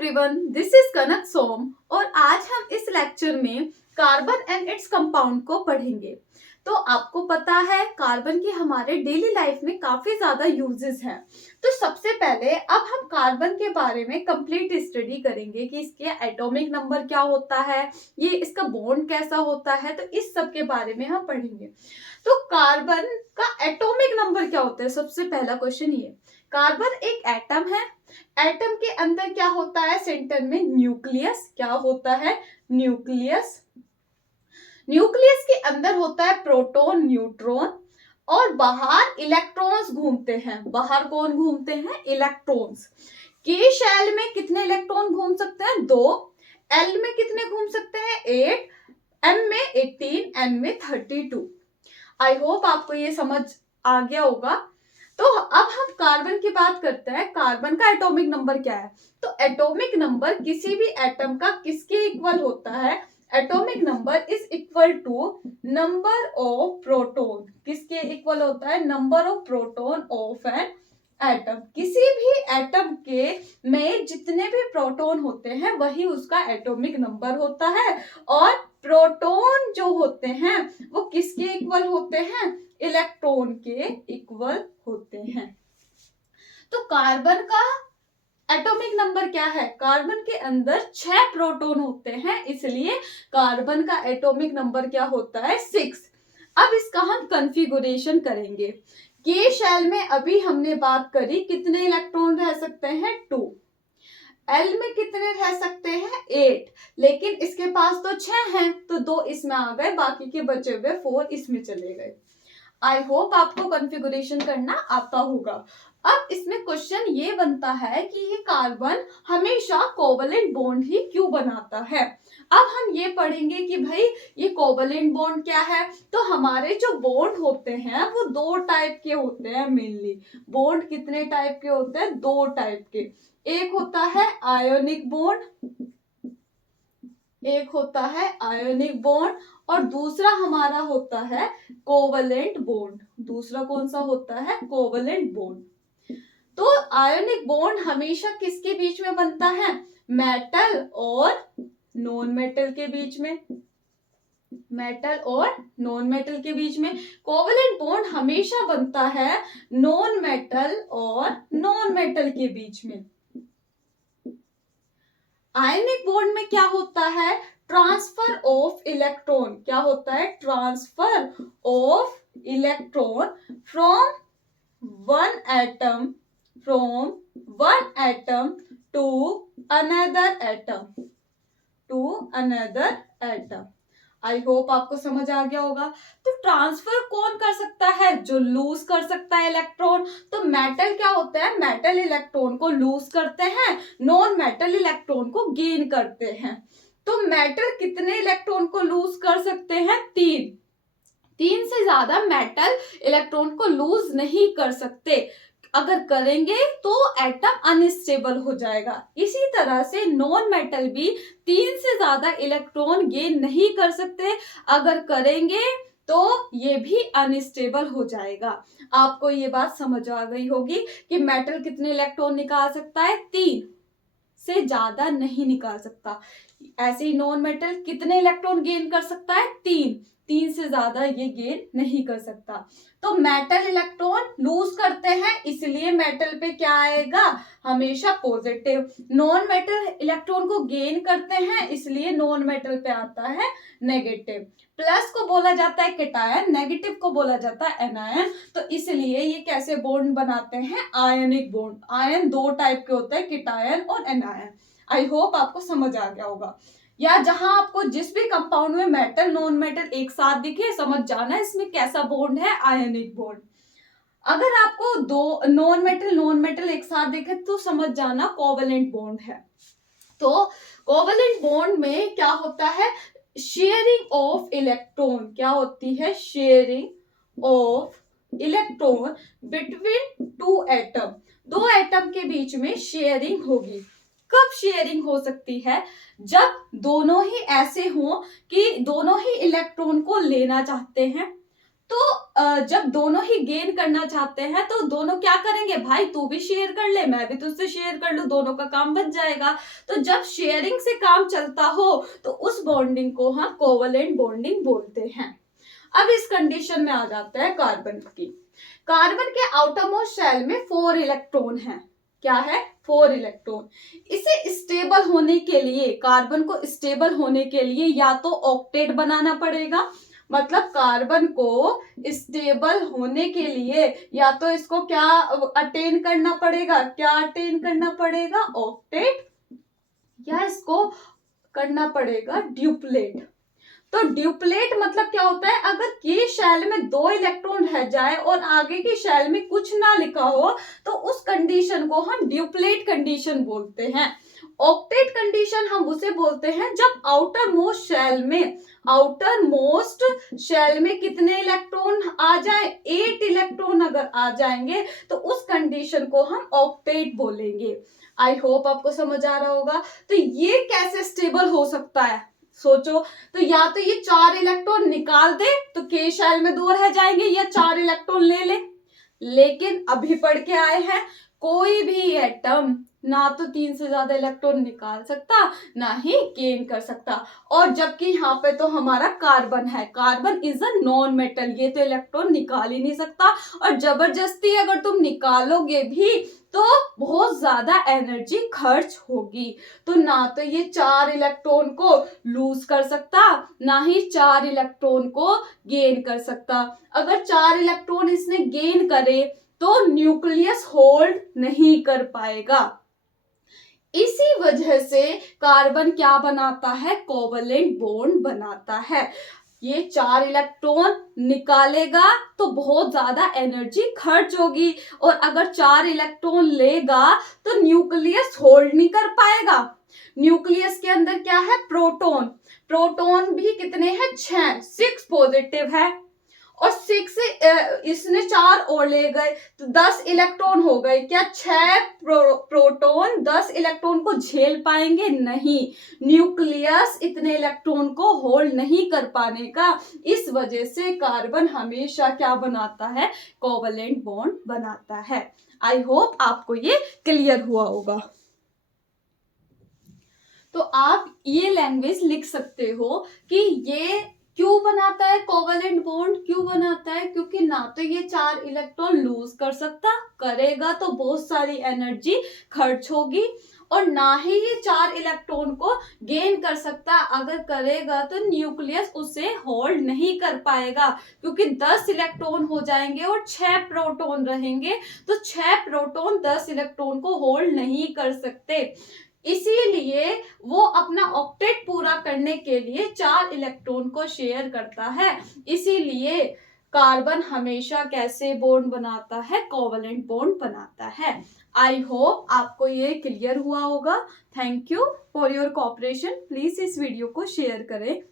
Everyone, this is कनक सोम और आज हम इस लेक्चर में कार्बन एंड इट्स कंपाउंड को पढ़ेंगे। तो आपको पता है कार्बन की हमारे डेली लाइफ में काफी ज्यादा यूजेस हैं। तो सबसे पहले अब हम कार्बन के बारे में कंप्लीट स्टडी करेंगे कि इसके एटॉमिक नंबर क्या होता है, ये इसका बॉन्ड कैसा होता है, तो इस सब के बारे में हम पढ़ेंगे। तो कार्बन का एटॉमिक नंबर क्या होता है, सबसे पहला क्वेश्चन ये। कार्बन एक एटम है। एटम के अंदर क्या होता है, सेंटर में न्यूक्लियस। क्या होता है, न्यूक्लियस। न्यूक्लियस के अंदर होता है प्रोटॉन, न्यूट्रॉन और बाहर इलेक्ट्रॉन्स घूमते हैं। बाहर कौन घूमते हैं, इलेक्ट्रॉन्स। के शेल में कितने इलेक्ट्रॉन घूम सकते हैं, 2। एल में कितने घूम सकते हैं, 8। एम में 18, एन में 32। आई होप आपको ये समझ आ गया होगा। तो अब हम कार्बन की बात करते हैं। कार्बन का एटॉमिक नंबर क्या है, तो एटॉमिक नंबर किसी भी एटम का किसके इक्वल होता है, atomic number is equal to number of proton. किसके इक्वल होता है, number of proton of an atom. किसी भी एटम के में जितने भी प्रोटॉन होते हैं वही उसका एटॉमिक नंबर होता है। और प्रोटॉन जो होते हैं वो किसके इक्वल होते हैं, इलेक्ट्रॉन के इक्वल होते हैं। तो कार्बन का एटॉमिक नंबर क्या है, कार्बन के अंदर 6 प्रोटॉन होते हैं, इसलिए कार्बन का एटॉमिक नंबर क्या होता है, 6। अब इसका हम कॉन्फ़िगरेशन करेंगे। के शेल में अभी हमने बात करी कितने इलेक्ट्रॉन रह सकते हैं, 2। एल में कितने रह सकते हैं, 8। लेकिन इसके पास तो 6 हैं, तो 2 इसमें आ गए, बाकी के बचे हुए 4 इसमें चले गए। आई होप आपको कॉन्फ़िगरेशन करना आता होगा। अब इसमें क्वेश्चन ये बनता है कि ये कार्बन हमेशा कोवलेंट बॉन्ड ही क्यों बनाता है। अब हम ये पढ़ेंगे कि भाई ये कोवलेंट बॉन्ड क्या है। तो हमारे जो बॉन्ड होते हैं वो 2 टाइप के होते हैं मेनली। बॉन्ड कितने टाइप के होते हैं, 2 टाइप के। एक होता है आयोनिक बॉन्ड, एक होता है आयोनिक बॉन्ड और दूसरा हमारा होता है कोवलेंट बॉन्ड। दूसरा कौन सा होता है, कोवलेंट बॉन्ड। तो आयोनिक बॉन्ड हमेशा किसके बीच में बनता है, मेटल और नॉन मेटल के बीच में। मेटल और नॉन मेटल के बीच में। कोवलेंट बॉन्ड हमेशा बनता है नॉन मेटल और नॉन मेटल के बीच में। आयनिक बॉन्ड में क्या होता है, ट्रांसफर ऑफ इलेक्ट्रॉन। क्या होता है, transfer of electron from one atom to another atom. I hope आपको समझ आ गया होगा। तो ट्रांसफर कौन कर सकता है, जो लूज कर सकता है इलेक्ट्रॉन। तो मेटल क्या होता है, मेटल इलेक्ट्रॉन को लूज करते हैं, नॉन मेटल इलेक्ट्रॉन को गेन करते हैं। तो मेटल कितने इलेक्ट्रॉन को लूज कर सकते हैं, 3 से ज्यादा मेटल इलेक्ट्रॉन को लूज नहीं कर सकते। अगर करेंगे तो एटम अनस्टेबल हो जाएगा। इसी तरह से नॉन मेटल भी 3 से ज्यादा इलेक्ट्रॉन गेन नहीं कर सकते, अगर करेंगे तो ये भी अनस्टेबल हो जाएगा। आपको ये बात समझ आ गई होगी कि मेटल कितने इलेक्ट्रॉन निकाल सकता है, 3 से ज्यादा नहीं निकाल सकता। ऐसे ही नॉन मेटल कितने इलेक्ट्रॉन गेन कर सकता है, 3 से ज्यादा ये गेन नहीं कर सकता। तो मेटल इलेक्ट्रॉन लूज करते हैं, इसलिए मेटल पे क्या आएगा, हमेशा पॉजिटिव। नॉन मेटल इलेक्ट्रॉन को गेन करते हैं, इसलिए नॉन मेटल पे आता है नेगेटिव। प्लस को बोला जाता है कैटायन, नेगेटिव को बोला जाता है एनायन। तो इसलिए ये कैसे बॉन्ड बनाते हैं, आयनिक बॉन्ड। आयन 2 टाइप के होते हैं, कैटायन और एनायन। आई होप आपको समझ आ गया होगा। या जहां आपको जिस भी कंपाउंड में मेटल नॉन मेटल एक साथ दिखे, समझ जाना इसमें कैसा बॉन्ड है, आयनिक बॉन्ड। अगर आपको 2 नॉन मेटल एक साथ दिखे तो समझ जाना कोवलेंट बॉन्ड है। तो कोवलेंट बॉन्ड में क्या होता है, शेयरिंग ऑफ इलेक्ट्रॉन। क्या होती है, sharing of electron between 2 atom. 2 atom के बीच में शेयरिंग होगी। कब शेयरिंग हो सकती है, जब दोनों ही ऐसे हों कि दोनों ही इलेक्ट्रॉन को लेना चाहते हैं, तो जब दोनों ही गेन करना चाहते हैं तो दोनों क्या करेंगे, भाई तू भी शेयर कर ले, मैं भी तुझसे शेयर कर लूं, दोनों का काम बच जाएगा। तो जब शेयरिंग से काम चलता हो तो उस बॉन्डिंग को हम कोवलेंट बॉन्डिंग बोलते हैं। अब इस कंडीशन में आ जाता है कार्बन की। कार्बन के आउटरमोस्ट शेल में 4 इलेक्ट्रॉन हैं। क्या है? 4 इलेक्ट्रॉन। इसे स्टेबल होने के लिए, कार्बन को स्टेबल होने के लिए या तो ऑक्टेट बनाना पड़ेगा, मतलब कार्बन को स्टेबल होने के लिए या तो इसको क्या अटेन करना पड़ेगा, क्या अटेन करना पड़ेगा, ऑक्टेट, या इसको करना पड़ेगा ड्यूप्लेट। तो ड्यूप्लेट मतलब क्या होता है, अगर के शेल में 2 इलेक्ट्रॉन रह जाए और आगे की शेल में कुछ ना लिखा हो तो उस कंडीशन को हम ड्यूप्लेट कंडीशन बोलते हैं। ऑक्टेट कंडीशन हम उसे बोलते हैं जब आउटर मोस्ट शेल में कितने इलेक्ट्रॉन आ जाए, 8 इलेक्ट्रॉन अगर आ जाएंगे तो उस कंडीशन को हम ऑक्टेट बोलेंगे। आई होप आपको समझ आ रहा होगा। तो ये कैसे स्टेबल हो सकता है, सोचो। तो या तो ये 4 इलेक्ट्रॉन निकाल दे तो के शेल में 2 रह जाएंगे, या 4 इलेक्ट्रॉन ले ले। लेकिन अभी पढ़ के आए हैं कोई भी एटम ना तो 3 से ज्यादा इलेक्ट्रॉन निकाल सकता ना ही गेन कर सकता। और जबकि यहाँ पे तो हमारा कार्बन है, carbon is a non metal, ये तो इलेक्ट्रॉन निकाल ही नहीं सकता, और जबरदस्ती अगर तुम निकालोगे भी तो बहुत ज्यादा एनर्जी खर्च होगी। तो ना तो ये 4 इलेक्ट्रॉन को लूज कर सकता ना ही 4 इलेक्ट्रॉन को गेन कर सकता। अगर 4 इलेक्ट्रॉन इसने गेन करे तो न्यूक्लियस होल्ड नहीं कर पाएगा। इसी वजह से कार्बन क्या बनाता है, कोवलेंट बॉन्ड बनाता है। ये 4 इलेक्ट्रॉन निकालेगा तो बहुत ज्यादा एनर्जी खर्च होगी, और अगर 4 इलेक्ट्रॉन लेगा तो न्यूक्लियस होल्ड नहीं कर पाएगा। न्यूक्लियस के अंदर क्या है, प्रोटॉन। प्रोटॉन भी कितने हैं, 6 पॉजिटिव है, और 6 इसने 4 और ले गए तो 10 इलेक्ट्रॉन हो गए। क्या 6 प्रोटॉन 10 इलेक्ट्रॉन को झेल पाएंगे? नहीं, न्यूक्लियस इतने इलेक्ट्रॉन को होल्ड नहीं कर पाने का। इस वजह से कार्बन हमेशा क्या बनाता है, कोवलेंट बॉन्ड बनाता है। आई होप आपको ये क्लियर हुआ होगा। तो आप ये लैंग्वेज लिख सकते हो कि ये क्यों बनाता है, कोवलेंट बॉन्ड क्यों बनाता है, क्योंकि ना तो ये 4 इलेक्ट्रॉन लूज कर सकता, करेगा तो बहुत सारी एनर्जी खर्च होगी, और ना ही ये 4 इलेक्ट्रॉन को गेन कर सकता, अगर करेगा तो न्यूक्लियस उसे होल्ड नहीं कर पाएगा, क्योंकि 10 इलेक्ट्रॉन हो जाएंगे और 6 प्रोटॉन रहेंगे, तो 6 प्रोटॉन 10 इलेक्ट्रॉन को होल्ड नहीं कर सकते। इसीलिए वो अपना ऑक्टेट पूरा करने के लिए 4 इलेक्ट्रॉन को शेयर करता है। इसीलिए कार्बन हमेशा कैसे बॉन्ड बनाता है, कोवलेंट बॉन्ड बनाता है। आई होप आपको ये क्लियर हुआ होगा। Thank you for your cooperation. Please इस वीडियो को शेयर करें।